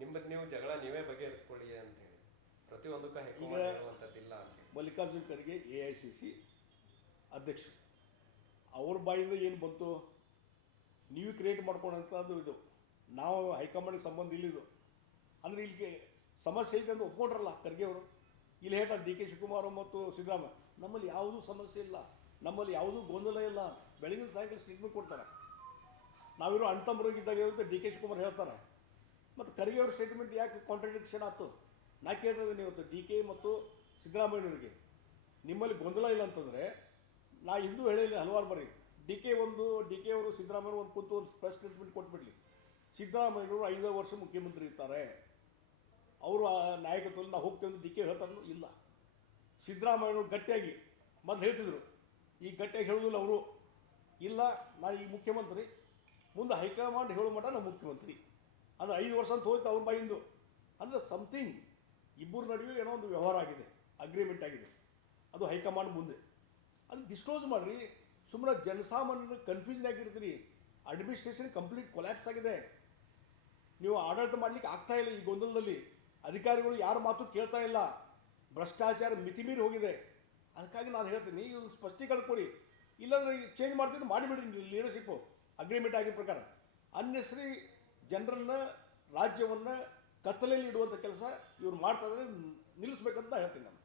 ನಿಮ್ಮದು ನೀವು ಜಗಳ ನೀವೇ ಬಗೆಹರಿಸ್ಕೊಳ್ಳಿ ಅಂತ ಹೇಳಿ ಪ್ರತಿಯೊಂದಕ್ಕೂ ಈಗ ಹೇಳುವಂಥದ್ದಿಲ್ಲ ಅಂತ ಹೇಳಿ. ಮಲ್ಲಿಕಾರ್ಜುನ್ ಖರ್ಗೆ AICC ಅಧ್ಯಕ್ಷರು, ಅವ್ರ ಬಾಯಿಂದ ಏನು ಬಂತು, ನೀವು ಕ್ರಿಯೇಟ್ ಮಾಡ್ಕೊಳ್ಳೋಂಥದ್ದು ಇದು, ನಾವು ಹೈಕಮಾಂಡ್ಗೆ ಸಂಬಂಧ ಇಲ್ಲಿದು ಅಂದರೆ ಇಲ್ಲಿಗೆ ಸಮಸ್ಯೆ ಇದೆ ಅಂತ ಒಪ್ಕೊಂಡ್ರಲ್ಲ ಖರ್ಗೆ ಅವರು. ಇಲ್ಲಿ ಹೇಳ್ತಾರೆ DK ಶಿವಕುಮಾರ್ ಮತ್ತು ಸಿದ್ದರಾಮಯ್ಯ, ನಮ್ಮಲ್ಲಿ ಯಾವುದೂ ಸಮಸ್ಯೆ ಇಲ್ಲ, ನಮ್ಮಲ್ಲಿ ಯಾವುದೂ ಗೊಂದಲ ಇಲ್ಲ, ಬೆಳಗಿನ ಸಾಯಂಕಾಲ ಸ್ಟೇಟ್ಮೆಂಟ್ ಕೊಡ್ತಾರೆ. ನಾವಿರೋ ಅಣ್ತಂಬರಿಗಿದ್ದಾಗ ಅಂತ DK ಶಿವಕುಮಾರ್ ಹೇಳ್ತಾರೆ. ಮತ್ತು ಖರ್ಗೆ ಅವ್ರ ಸ್ಟೇಟ್ಮೆಂಟ್ ಯಾಕೆ ಕಾಂಟ್ರಡಿಕ್ಷನ್ ಆಯ್ತು? ನಾ ಕೇಳ್ತಾ ಇದ್ದೀನಿ ಇವತ್ತು DK ಮತ್ತು ಸಿದ್ದರಾಮಯ್ಯನವರಿಗೆ, ನಿಮ್ಮಲ್ಲಿ ಗೊಂದಲ ಇಲ್ಲ ಅಂತಂದರೆ, ನಾ ಹಿಂದೂ ಹೇಳಿಲ್ಲ ಹಲವಾರು ಬಾರಿ, DK ಅವರು ಸಿದ್ದರಾಮಯ್ಯ ಒಂದು ಕೂತು ಒಂದು ಪ್ರೆಸ್ ಸ್ಟೇಟ್ಮೆಂಟ್ ಕೊಟ್ಬಿಡ್ಲಿ, ಸಿದ್ದರಾಮಯ್ಯನವರು 5 ವರ್ಷ ಮುಖ್ಯಮಂತ್ರಿ ಇರ್ತಾರೆ, ಅವರು ಆ ನಾಯಕತ್ವದಲ್ಲಿ ನಾವು ಹೋಗ್ತೇವೆ ಅಂತ DK ಹೇಳ್ತಾರೋ ಇಲ್ಲ. ಸಿದ್ದರಾಮಯ್ಯನವರು ಗಟ್ಟಿಯಾಗಿ ಮೊದಲು ಹೇಳ್ತಿದ್ರು, ಈಗ ಗಟ್ಟಿಯಾಗಿ ಹೇಳೋದಿಲ್ಲ ಅವರು, ಇಲ್ಲ ನಾನು ಈಗ ಮುಖ್ಯಮಂತ್ರಿ, ಮುಂದೆ ಹೈಕಮಾಂಡ್ ಹೇಳೋ ಮಟ್ಟ ನಾವು ಮುಖ್ಯಮಂತ್ರಿ, ಅಂದರೆ 5 ವರ್ಷ ಅಂತ ಹೋಯ್ತು ಅವ್ರ ಬಾಯಿಂದು. ಅಂದರೆ ಸಮಥಿಂಗ್ ಇಬ್ಬರ ನಡುವೆ ಏನೋ ಒಂದು ವ್ಯವಹಾರ ಆಗಿದೆ, ಅಗ್ರಿಮೆಂಟ್ ಆಗಿದೆ, ಅದು ಹೈಕಮಾಂಡ್ ಮುಂದೆ. ಅದು ಡಿಸ್ಕ್ಲೋಸ್ ಮಾಡಿರಿ, ಸುಮ್ಮನೆ ಜನಸಾಮಾನ್ಯರು ಕನ್ಫ್ಯೂಷನ್ ಆಗಿರ್ತೀರಿ. ಅಡ್ಮಿನಿಸ್ಟ್ರೇಷನ್ ಕಂಪ್ಲೀಟ್ ಕೊಲ್ಯಾಪ್ಸ್ ಆಗಿದೆ, ನೀವು ಆಡಳಿತ ಮಾಡಲಿಕ್ಕೆ ಆಗ್ತಾ ಇಲ್ಲ. ಈ ಗೊಂದಲದಲ್ಲಿ ಅಧಿಕಾರಿಗಳು ಯಾರ ಮಾತು ಕೇಳ್ತಾ ಇಲ್ಲ, ಭ್ರಷ್ಟಾಚಾರ ಮಿತಿಮೀರಿ ಹೋಗಿದೆ. ಅದಕ್ಕಾಗಿ ನಾನು ಹೇಳ್ತೀನಿ, ಈ ಒಂದು ಸ್ಪಷ್ಟೀಕರಣ ಕೊಡಿ, ಇಲ್ಲಾಂದರೆ ಚೇಂಜ್ ಮಾಡ್ತೀನಿ ಮಾಡಿಬಿಡ್ರಿ ಲೀಡರ್ಶಿಪ್ಪು ಅಗ್ರಿಮೆಂಟ್ ಆಗಿದ್ದ ಪ್ರಕಾರ. ಅನ್ನೆಸರಿ ಜನರನ್ನು, ರಾಜ್ಯವನ್ನು ಕತ್ತಲೆಯಲ್ಲಿ ಇಡುವಂಥ ಕೆಲಸ ಇವ್ರು ಮಾಡ್ತಾ ಇದ್ದಾರೆ, ನಿಲ್ಲಿಸ್ಬೇಕಂತ ಹೇಳ್ತೀನಿ ನಾನು.